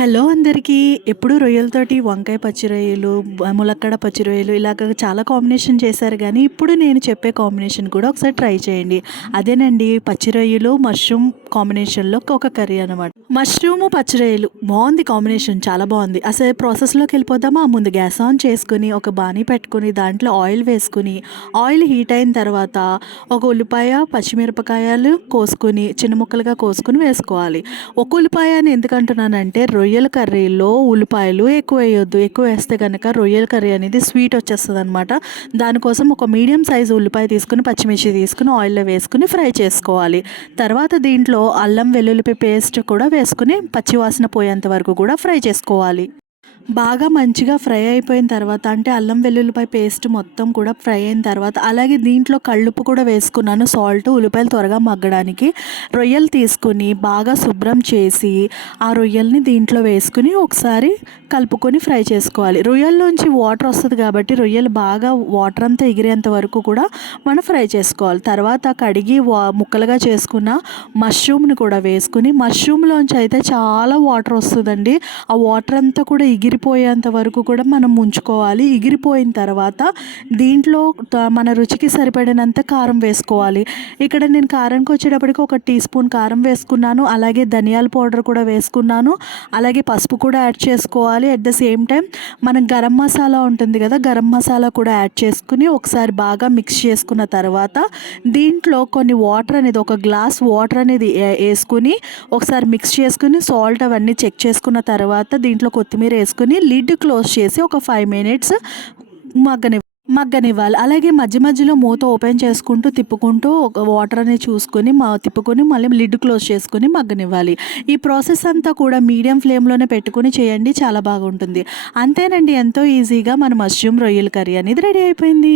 Hello అందరికీ. ఎప్పుడు రొయ్యలతోటి వంకాయ పచ్చి రొయ్యలు, ములక్కాడ పచ్చి రొయ్యలు ఇలాగ చాలా కాంబినేషన్ చేశారు గానీ, ఇప్పుడు నేను చెప్పే కాంబినేషన్ కూడా ఒకసారి ట్రై చేయండి. అదేనండి, పచ్చి రొయ్యలు, మష్రూమ్ కాంబినేషన్‌లో ఒక కర్రీ అనమాట. మష్రూము, పచ్చి రొయ్యలు బావుంది కాంబినేషన్, చాలా బావుంది. అసలు ప్రాసెస్‌లోకి వెళ్ళిపోదామా? ముందు గ్యాస్ ఆన్ చేసుకొని, ఒక బాణీ పెట్టుకొని, దాంట్లో ఆయిల్ వేసుకొని, ఆయిల్ హీట్ అయిన తర్వాత ఒక ఉల్లిపాయ, పచ్చిమిరపకాయలు కోసుకొని, చిన్న ముక్కలుగా కోసుకొని వేసుకోవాలి. ఒక ఉల్లిపాయ అని ఎందుకు అంటున్నానంటే, రొయ్యల కర్రీలో ఉల్లిపాయలు ఎక్కువ వేయొద్దు. ఎక్కువ వేస్తే కనుక రొయ్యల కర్రీ అనేది స్వీట్ వచ్చేస్తుందనమాట. దానికోసం ఒక మీడియం సైజు ఉల్లిపాయ తీసుకుని, పచ్చిమిర్చి తీసుకుని ఆయిల్‌లో వేసుకుని ఫ్రై చేసుకోవాలి. తర్వాత దీంట్లో అల్లం వెల్లుల్లి పేస్ట్ కూడా వేసుకుని పచ్చివాసన పోయేంత వరకు కూడా ఫ్రై చేసుకోవాలి. బాగా మంచిగా ఫ్రై అయిపోయిన తర్వాత, అంటే అల్లం వెల్లుల్లిపాయ పేస్ట్ మొత్తం కూడా ఫ్రై అయిన తర్వాత, అలాగే దీంట్లో కల్లుప్పు కూడా వేసుకున్నాను, సాల్ట్, ఉల్లిపాయలు త్వరగా మగ్గడానికి. రొయ్యలు తీసుకుని బాగా శుభ్రం చేసి ఆ రొయ్యల్ని దీంట్లో వేసుకుని ఒకసారి కలుపుకొని ఫ్రై చేసుకోవాలి. రొయ్యల్లోంచి వాటర్ వస్తుంది కాబట్టి రొయ్యలు బాగా వాటర్ అంతా ఎగిరేంత వరకు కూడా మనం ఫ్రై చేసుకోవాలి. తర్వాత కడిగి ముక్కలుగా చేసుకున్న మష్రూమ్ని కూడా వేసుకుని, మష్రూమ్లోంచి అయితే చాలా వాటర్ వస్తుందండి. ఆ వాటర్ అంతా కూడా ఎగిరిపోయేంత వరకు కూడా మనం ఉంచుకోవాలి. ఎగిరిపోయిన తర్వాత దీంట్లో మన రుచికి సరిపడినంత కారం వేసుకోవాలి. ఇక్కడ నేను కారంకి వచ్చేటప్పటికి 1 టీ స్పూన్ కారం వేసుకున్నాను. అలాగే ధనియాల పౌడర్ కూడా వేసుకున్నాను. అలాగే పసుపు కూడా యాడ్ చేసుకోవాలి. అట్ ద సేమ్ టైం మనం గరం మసాలా ఉంటుంది కదా, గరం మసాలా కూడా యాడ్ చేసుకుని ఒకసారి బాగా మిక్స్ చేసుకున్న తర్వాత దీంట్లో కొన్ని వాటర్ అనేది, ఒక గ్లాస్ వాటర్ అనేది వేసుకుని ఒకసారి మిక్స్ చేసుకుని సాల్ట్ అవన్నీ చెక్ చేసుకున్న తర్వాత దీంట్లో కొత్తిమీర వేసుకుని లిడ్ క్లోజ్ చేసి ఒక 5 మినిట్స్ మగ్గనివ్వాలి. అలాగే మధ్య మధ్యలో మూత ఓపెన్ చేసుకుంటూ తిప్పుకుంటూ ఒక వాటర్ అనేది చూసుకొని తిప్పుకొని మళ్ళీ లిడ్ క్లోజ్ చేసుకొని మగ్గనివ్వాలి. ఈ ప్రాసెస్ అంతా కూడా మీడియం ఫ్లేమ్లోనే పెట్టుకుని చేయండి, చాలా బాగుంటుంది. అంతేనండి, ఎంతో ఈజీగా మన మష్రూమ్ రొయ్యల కర్రీ అనేది రెడీ అయిపోయింది.